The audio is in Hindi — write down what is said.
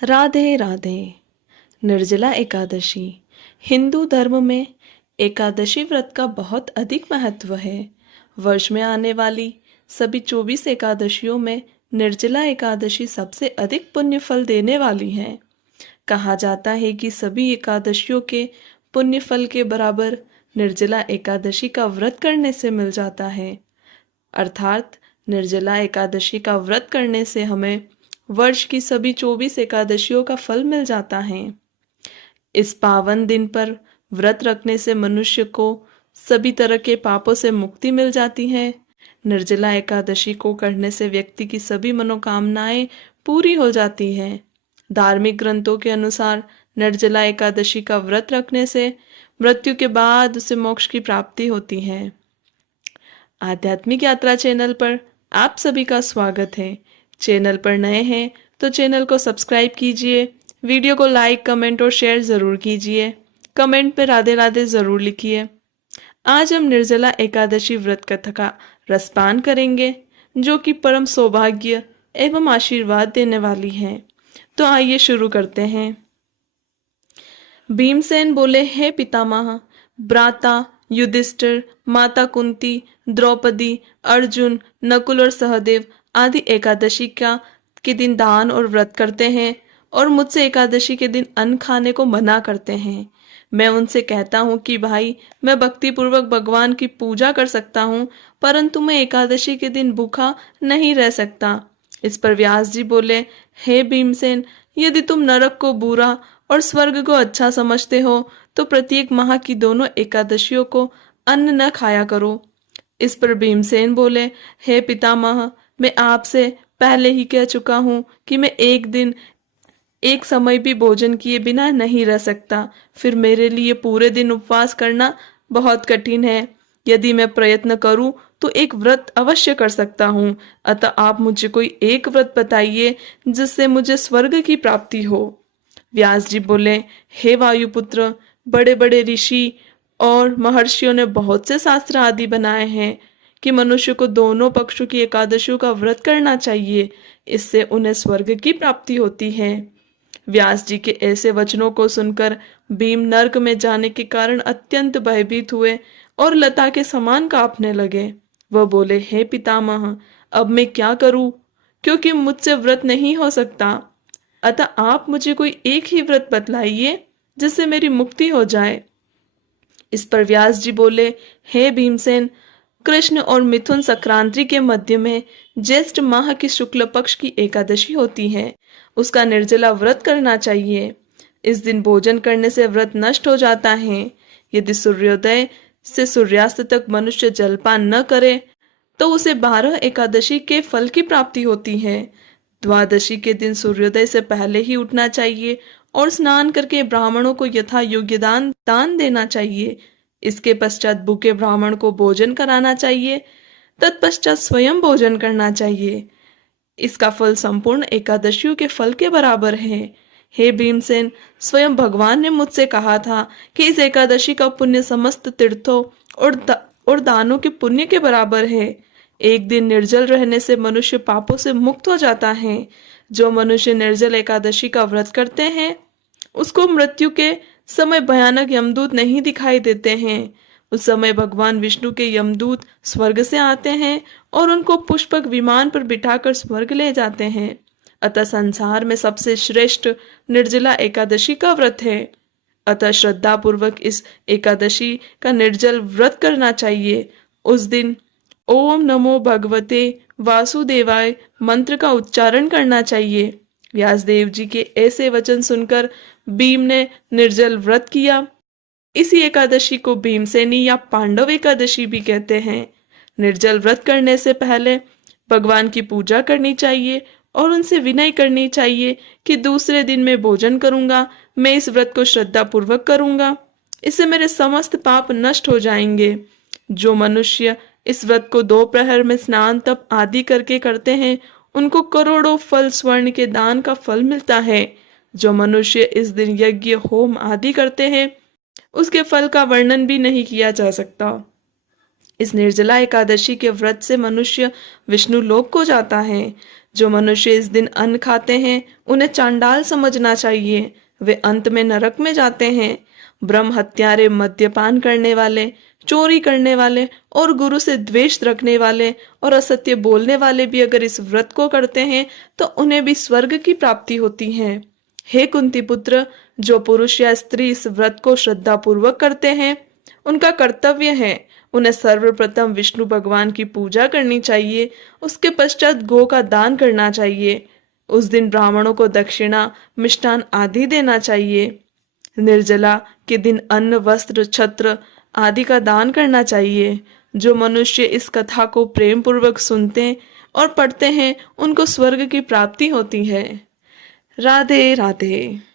राधे राधे। निर्जला एकादशी हिंदू धर्म में एकादशी व्रत का बहुत अधिक महत्व है। वर्ष में आने वाली सभी 24 एकादशियों में निर्जला एकादशी सबसे अधिक पुण्य फल देने वाली है। कहा जाता है कि सभी एकादशियों के पुण्य फल के बराबर निर्जला एकादशी का व्रत करने से मिल जाता है। अर्थात निर्जला एकादशी का व्रत करने से हमें वर्ष की सभी 24 एकादशियों का फल मिल जाता है। इस पावन दिन पर व्रत रखने से मनुष्य को सभी तरह के पापों से मुक्ति मिल जाती है। निर्जला एकादशी को करने से व्यक्ति की सभी मनोकामनाएं पूरी हो जाती है। धार्मिक ग्रंथों के अनुसार निर्जला एकादशी का व्रत रखने से मृत्यु के बाद उसे मोक्ष की प्राप्ति होती है। आध्यात्मिक यात्रा चैनल पर आप सभी का स्वागत है। चैनल पर नए हैं तो चैनल को सब्सक्राइब कीजिए, वीडियो को लाइक, कमेंट और शेयर ज़रूर कीजिए। कमेंट में राधे राधे ज़रूर लिखिए। आज हम निर्जला एकादशी व्रत कथा का रसपान करेंगे, जो कि परम सौभाग्य एवं आशीर्वाद देने वाली है। तो आइए शुरू करते हैं। भीमसेन बोले, हे पितामह, भ्राता युधिष्ठिर, माता कुंती, द्रौपदी, अर्जुन, नकुल और सहदेव आदि एकादशी के दिन दान और व्रत करते हैं और मुझसे एकादशी के दिन अन्न खाने को मना करते हैं। मैं उनसे कहता हूँ कि भाई, मैं भक्ति पूर्वक भगवान की पूजा कर सकता हूँ, परंतु मैं एकादशी के दिन भूखा नहीं रह सकता। इस पर व्यास जी बोले, हे भीमसेन, यदि तुम नरक को बुरा और स्वर्ग को अच्छा समझते हो तो प्रत्येक माह की दोनों एकादशियों को अन्न न खाया करो। इस पर भीमसेन बोले, हे पितामह, मैं आपसे पहले ही कह चुका हूँ कि मैं एक दिन एक समय भी भोजन किए बिना नहीं रह सकता। फिर मेरे लिए पूरे दिन उपवास करना बहुत कठिन है। यदि मैं प्रयत्न करूं तो एक व्रत अवश्य कर सकता हूँ। अतः आप मुझे कोई एक व्रत बताइए जिससे मुझे स्वर्ग की प्राप्ति हो। व्यास जी बोले, हे वायुपुत्र, बड़े बड़े ऋषि और महर्षियों ने बहुत से शास्त्र आदि बनाए हैं कि मनुष्य को दोनों पक्षों की एकादशियों का व्रत करना चाहिए, इससे उन्हें स्वर्ग की प्राप्ति होती है। व्यास जी के ऐसे वचनों को सुनकर भीम नर्क में जाने के कारण अत्यंत भयभीत हुए और लता के समान कांपने लगे। वह बोले, हे पितामह, अब मैं क्या करूं, क्योंकि मुझसे व्रत नहीं हो सकता। अतः आप मुझे कोई एक ही व्रत बतलाइए जिससे मेरी मुक्ति हो जाए। इस पर व्यास जी बोले, हे भीमसेन, कृष्ण और मिथुन संक्रांति के मध्य में ज्येष्ठ माह की शुक्ल पक्ष की एकादशी होती है, उसका निर्जला व्रत करना चाहिए। इस दिन भोजन करने से व्रत नष्ट हो जाता है। यदि सूर्योदय से सूर्यास्त तक मनुष्य जलपान न करे तो उसे 12 एकादशी के फल की प्राप्ति होती है। द्वादशी के दिन सूर्योदय से पहले ही उठना चाहिए और स्नान करके ब्राह्मणों को यथा योग्य दान देना चाहिए। इसके पश्चात भूखे ब्राह्मण को भोजन कराना चाहिए। तत्पश्चात स्वयं भोजन करना चाहिए। इसका फल संपूर्ण एकादशियों के फल के बराबर है। हे भीमसेन, स्वयं भगवान ने मुझसे कहा था कि इस एकादशी का पुण्य समस्त तीर्थों और दानों के पुण्य के बराबर है। एक दिन निर्जल रहने से मनुष्य पापों से मुक्त हो जाता है। जो मनुष्य निर्जल एकादशी का व्रत करते हैं उसको मृत्यु के समय भयानक यमदूत नहीं दिखाई देते हैं। उस समय भगवान विष्णु के यमदूत स्वर्ग से आते हैं और उनको पुष्पक विमान पर बिठाकर स्वर्ग ले जाते हैं। अतः संसार में सबसे श्रेष्ठ निर्जला एकादशी का व्रत है। अतः श्रद्धा पूर्वक इस एकादशी का निर्जल व्रत करना चाहिए। उस दिन ओम नमो भगवते वासुदेवाय मंत्र का उच्चारण करना चाहिए। व्यासदेव जी के ऐसे वचन सुनकर भीम ने निर्जल व्रत किया। इसी एकादशी को भीमसेनी या पांडव एकादशी भी कहते हैं। निर्जल व्रत करने से पहले भगवान की पूजा करनी चाहिए और उनसे विनय करनी चाहिए कि दूसरे दिन मैं भोजन करूंगा, मैं इस व्रत को श्रद्धा पूर्वक करूंगा, इससे मेरे समस्त पाप नष्ट हो जाएंगे। जो मनुष्य इस व्रत को दोपहर में स्नान तप आदि करके करते हैं उनको करोड़ों फल स्वर्ण के दान का फल मिलता है। जो मनुष्य इस दिन यज्ञ होम आदि करते हैं उसके फल का वर्णन भी नहीं किया जा सकता। इस निर्जला एकादशी के व्रत से मनुष्य विष्णु लोक को जाता है। जो मनुष्य इस दिन अन्न खाते हैं उन्हें चांडाल समझना चाहिए, वे अंत में नरक में जाते हैं। ब्रह्म हत्यारे, मद्यपान करने वाले, चोरी करने वाले और गुरु से द्वेष रखने वाले और असत्य बोलने वाले भी अगर इस व्रत को करते हैं तो उन्हें भी स्वर्ग की प्राप्ति होती है। हे कुंती पुत्र, जो पुरुष या स्त्री इस व्रत को श्रद्धा पूर्वक करते हैं उनका कर्तव्य है उन्हें सर्वप्रथम विष्णु भगवान की पूजा करनी चाहिए, उसके पश्चात गौ का दान करना चाहिए। उस दिन ब्राह्मणों को दक्षिणा, मिष्टान आदि देना चाहिए। निर्जला के दिन अन्न, वस्त्र, छत्र आदि का दान करना चाहिए। जो मनुष्य इस कथा को प्रेम पूर्वक सुनते और पढ़ते हैं उनको स्वर्ग की प्राप्ति होती है। राधे राधे।